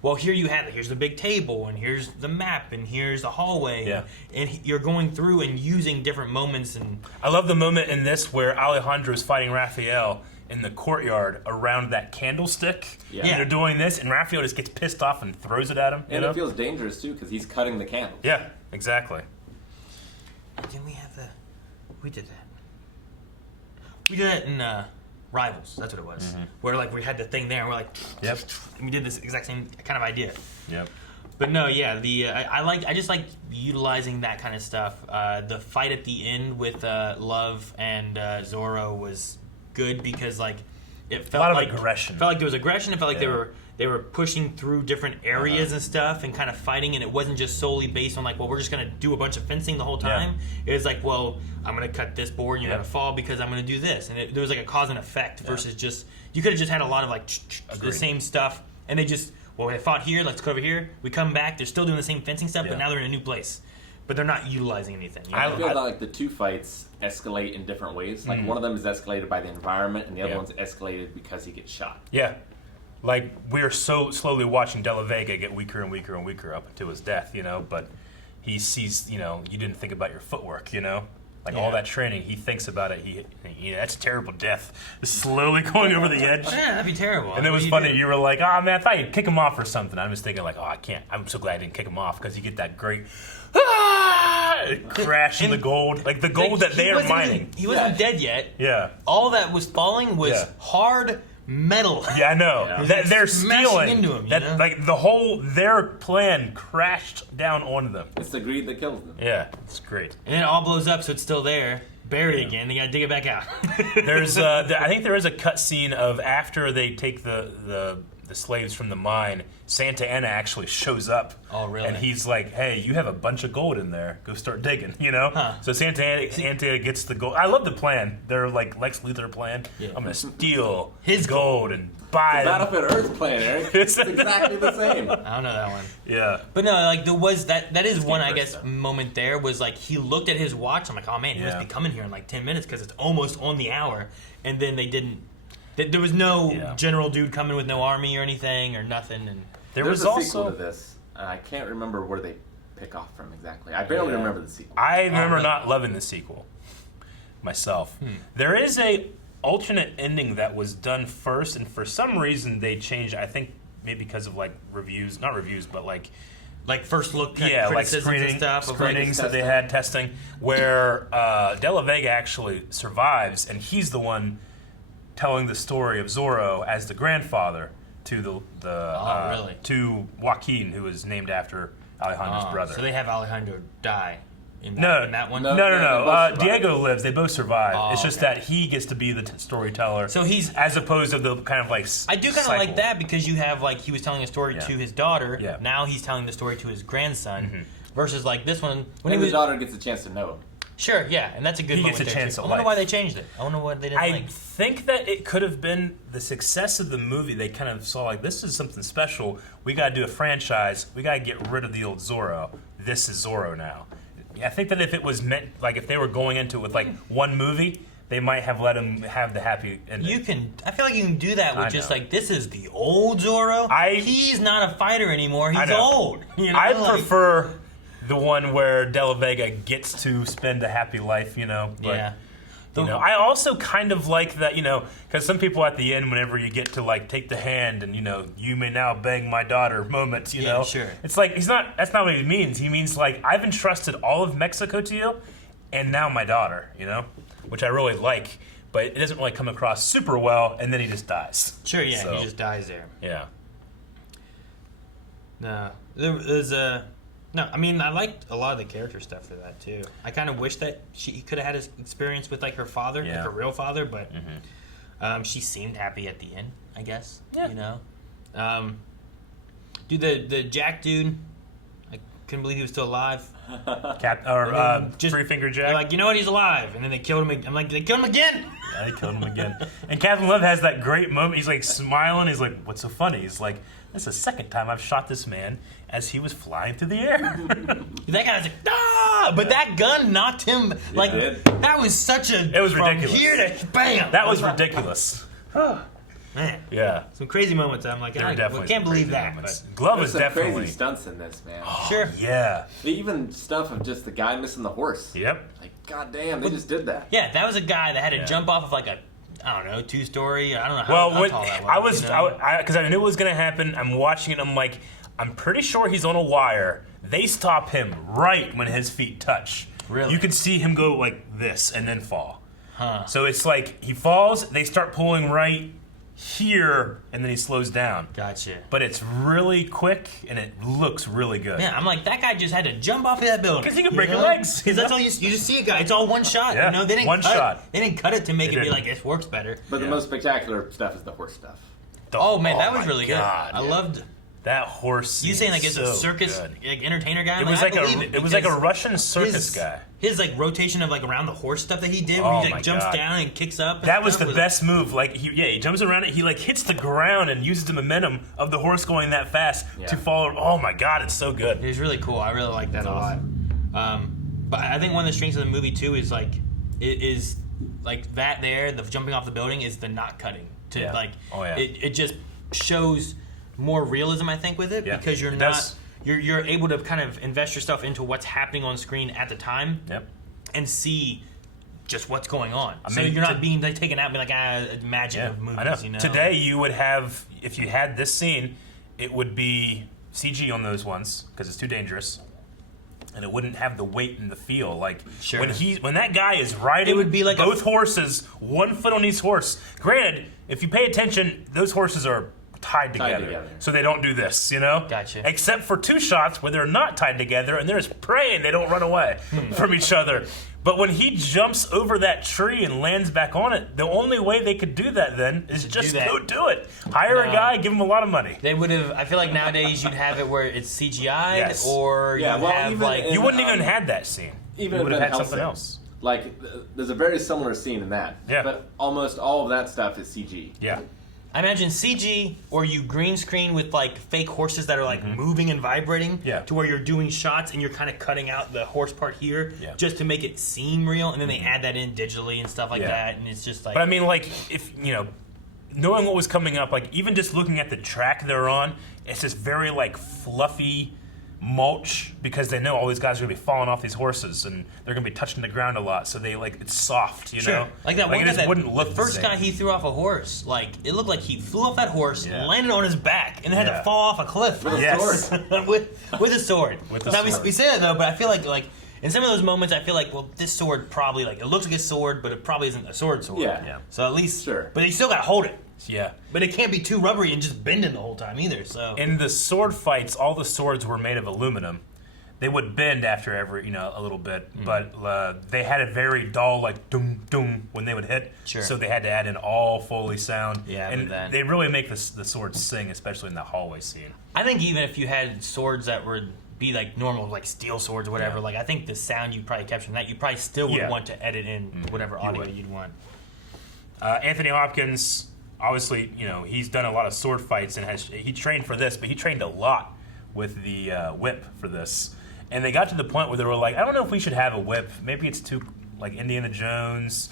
well, here you have it. Here's the big table, and here's the map, and here's the hallway. And you're going through and using different moments. And I love the moment in this where Alejandro is fighting Raphael in the courtyard around that candlestick. And they're doing this, and Raphael just gets pissed off and throws it at him. And it feels dangerous too because he's cutting the candle. Yeah, exactly. Didn't we have we did that. We did that in Rivals. That's what it was. Where we had the thing there, and we're and we did this exact same kind of idea. Yep. But no, I just like utilizing that kind of stuff. The fight at the end with Love and Zorro was good because it felt a lot of aggression. Felt like there was aggression. It felt like they were pushing through different areas and stuff and kind of fighting, and it wasn't just solely based on we're just gonna do a bunch of fencing the whole time. It was I'm gonna cut this board and you're gonna fall because I'm gonna do this, and there was a cause and effect versus just you could have just had a lot of the same stuff, and they just they fought here, let's go over here. We come back, they're still doing the same fencing stuff, but now they're in a new place. But they're not utilizing anything. I feel like the two fights escalate in different ways. One of them is escalated by the environment, and the other one's escalated because he gets shot. Yeah. like we're so slowly watching De La Vega get weaker and weaker and weaker up until his death, but he sees, you didn't think about your footwork, like all that training, he thinks about it. That's a terrible death. Slowly going over the edge. Yeah, that'd be terrible. And it was funny. You were like, "Oh man, I thought you'd kick him off or something." I was thinking like, "Oh, I can't. I'm so glad I didn't kick him off because you get that great crash in the gold, like the gold that they are mining." He wasn't dead yet. Yeah. All that was falling was hard metal. Yeah, I know. Yeah. That they're Smashing stealing. into him, like their plan crashed down onto them. It's the greed that kills them. Yeah, it's great. And then it all blows up, so it's still there. Bury again. They gotta dig it back out. There's, I think there is a cut scene of after they take the slaves from the mine. Santa Ana actually shows up. Oh, really? And he's like, "Hey, you have a bunch of gold in there. Go start digging." Huh. So Santa Ana gets the gold. I love the plan. They're like Lex Luthor plan. Yeah. I'm gonna steal his gold and buy them. Battlefield Earth plan, Eric. It's exactly the same. I don't know that one. Yeah. But no, like there was that is one, I guess, moment there was like he looked at his watch. I'm like, oh man, he must be coming here in like 10 minutes because it's almost on the hour. And then they didn't. There was no general dude coming with no army or anything or nothing. And There's a sequel to this. I can't remember where they pick off from exactly. I barely remember the sequel. I remember not loving the sequel myself. There is a alternate ending that was done first, and for some reason they changed. I think maybe because of like reviews, not reviews, but like first look, like screenings that they had testing, where De La Vega actually survives, and he's the one telling the story of Zorro as the grandfather to to Joaquin, who is named after Alejandro's brother. So they have Alejandro die. In that one? No. Diego lives. They both survive. It's just that he gets to be the storyteller. So he's as opposed to the kind of like. I do kind of like that because you have like he was telling a story to his daughter. Yeah. Now he's telling the story to his grandson. Versus like this one when his daughter gets a chance to know him. Sure, yeah, and that's a good. He moment gets a chance too. at I wonder life. why they changed it. I wonder what they didn't I like. think that it could have been the success of the movie. They kind of saw like this is something special. We got to do a franchise. We got to get rid of the old Zorro. This is Zorro now. I think that if it was meant, like if they were going into it with like one movie, they might have let him have the happy ending. I feel like you can do that with just like this is the old Zorro. He's not a fighter anymore. He's old. I prefer the one where De La Vega gets to spend a happy life. But, I also kind of like that, because some people at the end, whenever you get to like take the hand and you may now bang my daughter moments, Yeah, sure. It's like that's not what he means. He means like I've entrusted all of Mexico to you, and now my daughter, which I really like, but it doesn't really come across super well, and then he just dies. Sure, yeah, he just dies there. Yeah. No, there's a. No, I mean I liked a lot of the character stuff for that too. I kind of wish that he could have had his experience with like her father, like her real father, but she seemed happy at the end, I guess. Yeah. Dude, the Jack dude, I couldn't believe he was still alive. Three Finger Jack. They're like, you know what, he's alive, and then they killed him. I'm like, they killed him again. Yeah, they killed him again. And Captain Love has that great moment. He's like smiling. He's like, what's so funny? He's like, this is the second time I've shot this man as he was flying through the air. That guy's like, ah! But that gun knocked him. Like, that was such a. It was from ridiculous. Here to bam. That was ridiculous. Man. Yeah. Some crazy moments. I'm like, I can't believe that. But Glove is definitely crazy stunts in this, man. Sure. Yeah. Even stuff of just the guy missing the horse. Yep. Like, goddamn, they just did that. Yeah, that was a guy that had to jump off of like a, I don't know, 2-story. I don't know how tall that was. Because I knew it was going to happen. I'm watching it. I'm like, I'm pretty sure he's on a wire. They stop him right when his feet touch. Really? You can see him go like this and then fall. Huh. So it's like he falls, they start pulling right here, and then he slows down. Gotcha. But it's really quick, and it looks really good. Yeah, I'm like, that guy just had to jump off of that building. Because he can break your legs. Because that's all you just see a guy. It's all one shot. Yeah, They didn't one shot. They didn't cut it to make They it be didn't. like, this works better. But the most spectacular stuff is the horse stuff. Oh, man, that was my really God. good. I loved that horse. you saying like it's so a circus good. like entertainer guy. It I'm was like, like I believe it was like a because Russian circus guy. His like rotation of like around the horse stuff that he did, where Oh he my like jumps God. down and kicks up. And That was stuff the best move. Like he jumps around it. He like hits the ground and uses the momentum of the horse going that fast to fall. Oh my God, it's so good. It was really cool. I really like that a lot. But I think one of the strengths of the movie too is like it is like that there. The jumping off the building is the not cutting to like it just shows more realism, I think, with it because you're not you're able to kind of invest yourself into what's happening on screen at the time and see just what's going on. So you're not being taken out and be like, magic of movies. I know. You know? Today you would have, if you had this scene, it would be CG on those ones because it's too dangerous. And it wouldn't have the weight and the feel. Like when that guy is riding, it would be like both horses, one foot on each horse. Granted, if you pay attention, those horses are tied together. So they don't do this, you know? Gotcha. Except for 2 shots where they're not tied together and they're just praying they don't run away from each other. But when he jumps over that tree and lands back on it, the only way they could do that then is just go do it. Hire a guy, give him a lot of money. They would have. I feel like nowadays you'd have it where it's CGI'd, or you wouldn't even have that scene. Even you would have had Hellsing, something else. Like there's a very similar scene in that. Yeah. But almost all of that stuff is CG. Yeah. I imagine CG, or you green screen with like fake horses that are like moving and vibrating, to where you're doing shots and you're kind of cutting out the horse part here, just to make it seem real, and then they add that in digitally and stuff like that, and it's just like. But I mean, like, if knowing what was coming up, like even just looking at the track they're on, it's just very like fluffy mulch because they know all these guys are gonna be falling off these horses and they're gonna be touching the ground a lot, so they like it's soft, you know. Like that one it guy just wouldn't look the first guy he threw off a horse, like it looked like he flew off that horse, landed on his back, and then had to fall off a cliff with a sword. with a sword. Now sword. we say that though, but I feel like in some of those moments, I feel like, well, this sword probably like it looks like a sword, but it probably isn't a sword. Yeah. So at least, but he still got to hold it. Yeah. But it can't be too rubbery and just bending the whole time either. So in the sword fights, all the swords were made of aluminum. They would bend after every, a little bit, but they had a very dull, like, doom, doom when they would hit. So they had to add in all Foley sound. Yeah, and they really make the swords sing, especially in the hallway scene. I think even if you had swords that would be like normal, like steel swords or whatever, like I think the sound you probably capture from that, you probably still would want to edit in whatever audio you'd want. Anthony Hopkins, obviously, he's done a lot of sword fights and he trained for this, but he trained a lot with the whip for this. And they got to the point where they were like, I don't know if we should have a whip. Maybe it's too, like, Indiana Jones.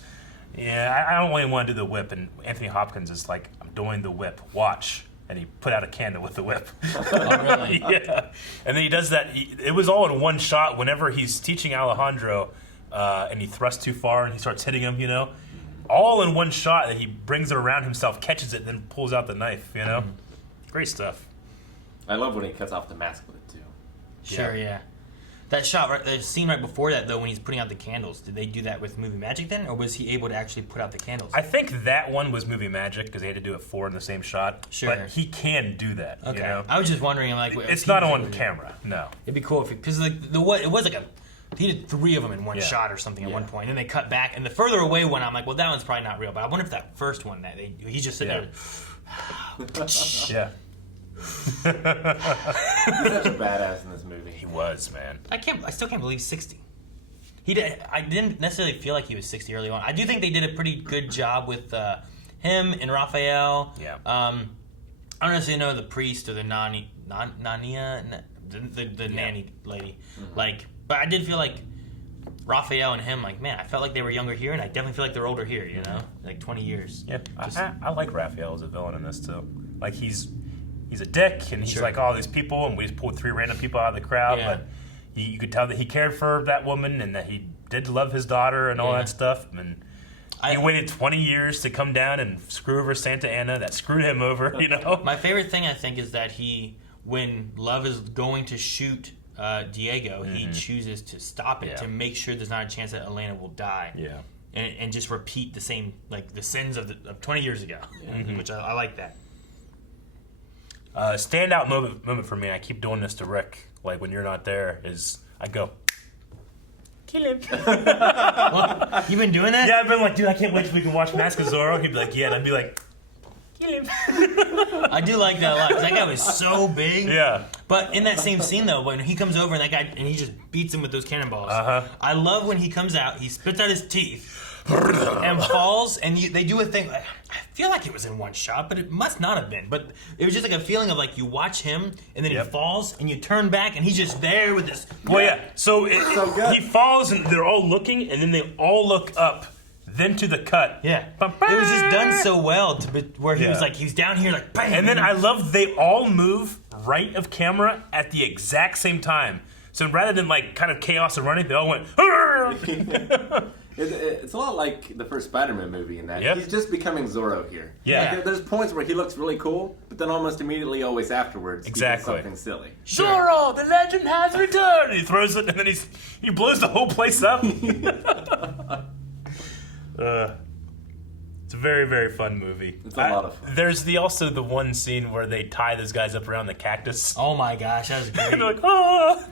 Yeah, I don't really want to do the whip. And Anthony Hopkins is like, I'm doing the whip. Watch. And he put out a candle with the whip. Oh, really? Yeah. And then he does that. It was all in one shot whenever he's teaching Alejandro and he thrusts too far and he starts hitting him, All in one shot that he brings it around himself, catches it, and then pulls out the knife, Great stuff. I love when he cuts off the mask with it, too. Sure, yeah. That shot, the scene right before that, though, when he's putting out the candles, did they do that with movie magic then, or was he able to actually put out the candles? I think that one was movie magic because they had to do it 4 in the same shot. Sure. But he can do that. Okay. I was just wondering, it's not on camera. No. It'd be cool because it was like he did 3 of them in one shot or something at one point, and then they cut back. And the further away one, I'm like, well, that one's probably not real. But I wonder if that first one that he's just sitting there. Yeah. He's such a badass in this movie. He was, man. I still can't believe 60. I didn't necessarily feel like he was 60 early on. I do think they did a pretty good job with him and Raphael. Yeah. I don't necessarily know the priest or the Nania, the nanny lady. But I did feel like Raphael and him, man, I felt like they were younger here, and I definitely feel like they're older here, like 20 years. Yeah, I like Raphael as a villain in this, too. Like, he's a dick, and he's like all these people, and we just pulled 3 random people out of the crowd, but you could tell that he cared for that woman, and that he did love his daughter and all that stuff, and he waited 20 years to come down and screw over Santa Anna. That screwed him over, My favorite thing, I think, is that when Love is going to shoot Diego, he chooses to stop it to make sure there's not a chance that Elena will die. Yeah. And just repeat the same, the sins of 20 years ago, which I like that. Standout moment for me, I keep doing this to Rick, like when you're not there, is I go, kill him. You've been doing that? Yeah, I've been like, dude, I can't wait till we can watch Mask of Zorro. He'd be like, yeah, and I'd be like, kill him. I do like that a lot, because that guy was so big. Yeah. But in that same scene, though, when he comes over and he just beats him with those cannonballs, I love when he comes out, he spits out his teeth, and falls, and they do a thing. I feel like it was in one shot, but it must not have been. But it was just like a feeling of you watch him, and then he falls, and you turn back, and he's just there with this. Well, yeah. So he falls, and they're all looking, and then they all look up. then to the cut. Yeah. It was just done so well where he was like, he's down here like, bam. And then I love they all move right of camera at the exact same time. So rather than like kind of chaos and running, they all went. It's a lot like the first Spider-Man movie in that Yep. he's just becoming Zorro here. Yeah. Like, there's points where he looks really cool, but then almost immediately, always afterwards, Exactly. he does something silly. Zorro, the legend has returned. He throws it, and then he blows the whole place up. It's a very, very fun movie. It's a lot of fun. There's also the one scene where they tie those guys up around the cactus. Oh my gosh, that was And great. they're like, oh,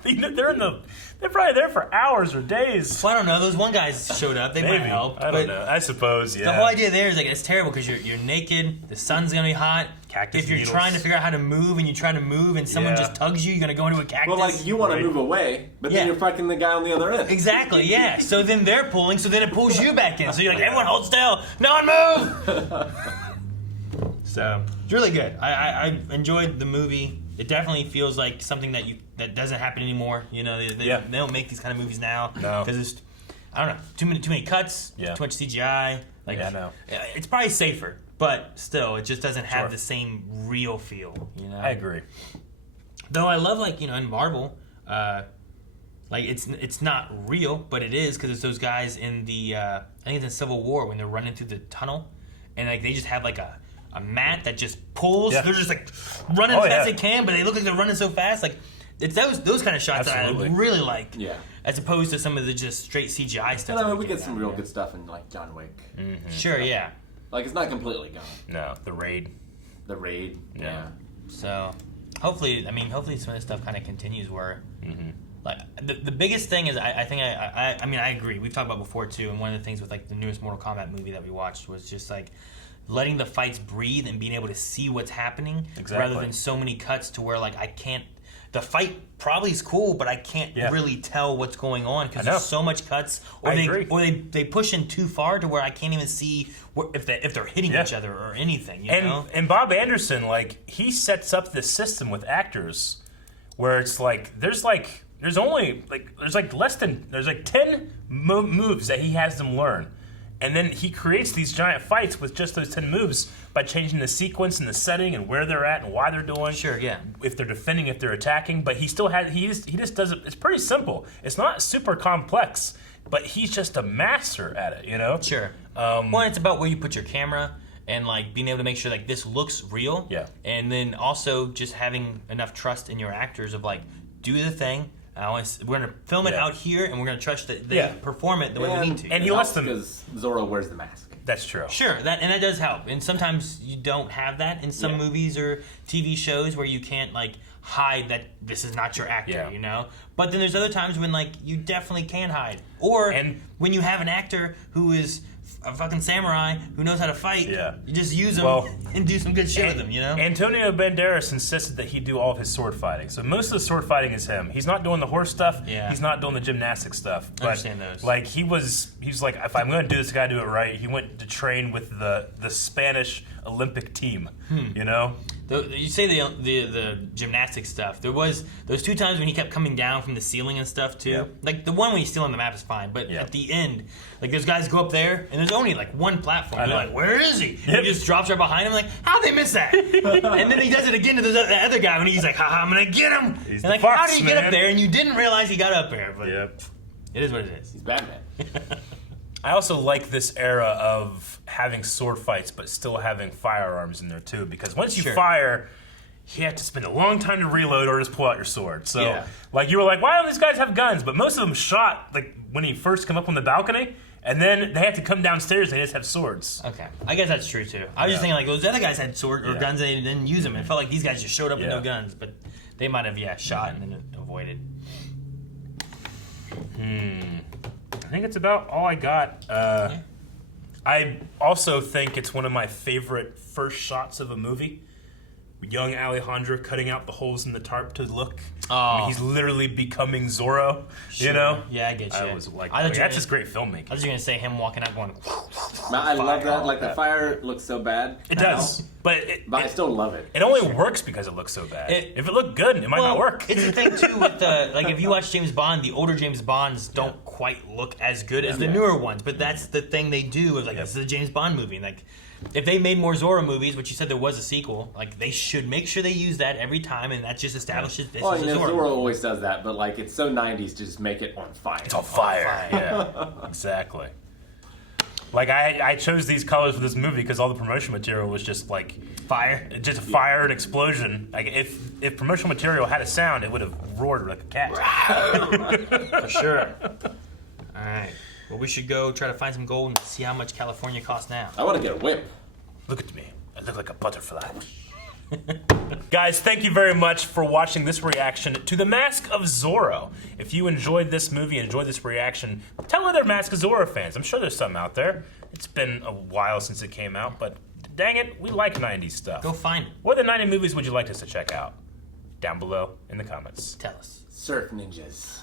they're probably there for hours or days. Well, I don't know. Those one guys showed up. They might have helped. I but don't know. I suppose, yeah. the whole idea there is like it's terrible because you're naked. The sun's gonna be hot. Cactus if you're needles. trying to figure out how to move and you try to move and someone Yeah. just tugs you, you're gonna go into a cactus. Well, like, you want Right. to move away, but Yeah. then you're fucking the guy on the other end. Exactly, yeah. So then they're pulling, so then it pulls you back in. So you're like, everyone hold still. No one move! So, it's really good. I enjoyed the movie. It definitely feels like something that doesn't happen anymore. You know, they don't make these kind of movies now. No. Because it's, I don't know, too many cuts, Yeah. too much CGI. Like, Yeah, I know. It's probably safer, but still, it just doesn't have Sure. the same real feel, you know? I agree. Though I love, like, you know, in Marvel, like it's not real, but it is because it's those guys in the I think it's in Civil War when they're running through the tunnel, and like they just have like a mat that just pulls. Yeah. They're just like running Oh, as fast as yeah. they can, but they look like they're running so fast. Like it's those kind of shots Absolutely. that I really like, Yeah. as opposed to some of the just straight CGI stuff. And I that mean, we get get some down real there. good stuff in, like, John Wick. Sure, yeah. Like, it's not completely gone. No, The Raid. The Raid. Yeah. So hopefully some of this stuff kind of continues where. Like the biggest thing is I think I mean I agree. We've talked about before too, and one of the things with like the newest Mortal Kombat movie that we watched was just like letting the fights breathe and being able to see what's happening rather than so many cuts to where like I can't. The fight probably is cool, but I can't really tell what's going on because there's so much cuts, or they push in too far to where I can't even see if they're hitting each other or anything. You know? And Bob Anderson, like, he sets up this system with actors where it's like there's like 10 moves that he has them learn. And then he creates these giant fights with just those 10 moves by changing the sequence and the setting and where they're at and why they're doing. Sure, yeah. If they're defending, if they're attacking. But he just does it. It's pretty simple. It's not super complex, but he's just a master at it, you know? Sure. One, it's about where you put your camera and like being able to make sure like this looks real. Yeah. And then also just having enough trust in your actors of like, do the thing. We're gonna film it out here, and we're gonna trust that they perform it the way we need to. And he lets them because Zorro wears the mask. That's true. Sure, that does help. And sometimes you don't have that in some movies or TV shows where you can't like hide that this is not your actor, you know? But then there's other times when like you definitely can hide. Or when you have an actor who is a fucking samurai who knows how to fight, you just use them and do some good shit with them, you know? Antonio Banderas insisted that he do all of his sword fighting. So most of the sword fighting is him. He's not doing the horse stuff. Yeah. He's not doing the gymnastic stuff. I understand those. Like he was like, if I'm going to do this, I got to do it right. He went to train with the Spanish Olympic team. You know. You say the gymnastic stuff. There was those 2 times when he kept coming down from the ceiling and stuff too. Yeah. Like the one when he's still on the map is fine, but at the end, like those guys go up there and there's only like one platform. I You're know. like, where is he? And he just drops right behind him. Like, how'd they miss that? And then he does it again to the other guy when he's like, haha, I'm gonna get him. He's and the like, fox, how do you get man. up there? And you didn't realize he got up there. But Yep. it is what it is. He's Batman. I also like this era of having sword fights, but still having firearms in there too. Because once you fire, you have to spend a long time to reload or just pull out your sword. So, like, you were like, why don't these guys have guns? But most of them shot, like, when he first come up on the balcony, and then they had to come downstairs and they just have swords. Okay. I guess that's true, too. I was just thinking, like, those other guys had sword or guns and they didn't use them. It felt like these guys just showed up with no guns, but they might have, shot and then avoided. I think it's about all I got. I also think it's one of my favorite first shots of a movie. young Alejandro cutting out the holes in the tarp to look. Oh. I mean, he's literally becoming Zorro. Sure. You know? Yeah, I get you. I was like, I thought you were that's gonna- just great filmmaking. I was going to say him walking out going. I love Fire. that. Like the fire looks so bad. It now, does, but I still love it. it only works because it looks so bad. If it looked good, it might not work. It's the thing too with the like if you watch James Bond, the older James Bonds don't quite look as good as the newer ones. But that's the thing they do is like this is a James Bond movie. Like if they made more Zorro movies, which you said there was a sequel, like they should make sure they use that every time, and that just establishes this Well, is you a know, Zorro. Zorro movie. always does that, but like it's so 90s to just make it on fire. It's on fire. Yeah, exactly. Like I chose these colors for this movie because all the promotion material was just like Fire. just a fire and explosion. Like if promotional material had a sound, it would have roared like a cat. For sure. All right. Well, we should go try to find some gold and see how much California costs now. I want to get a whip. Look at me. I look like a butterfly. Guys, thank you very much for watching this reaction to The Mask of Zorro. If you enjoyed this movie, enjoyed this reaction, tell other Mask of Zorro fans. I'm sure there's some out there. It's been a while since it came out, but dang it, we like 90s stuff. Go find it. What other 90s movies would you like us to check out? Down below in the comments. Tell us. Surf ninjas.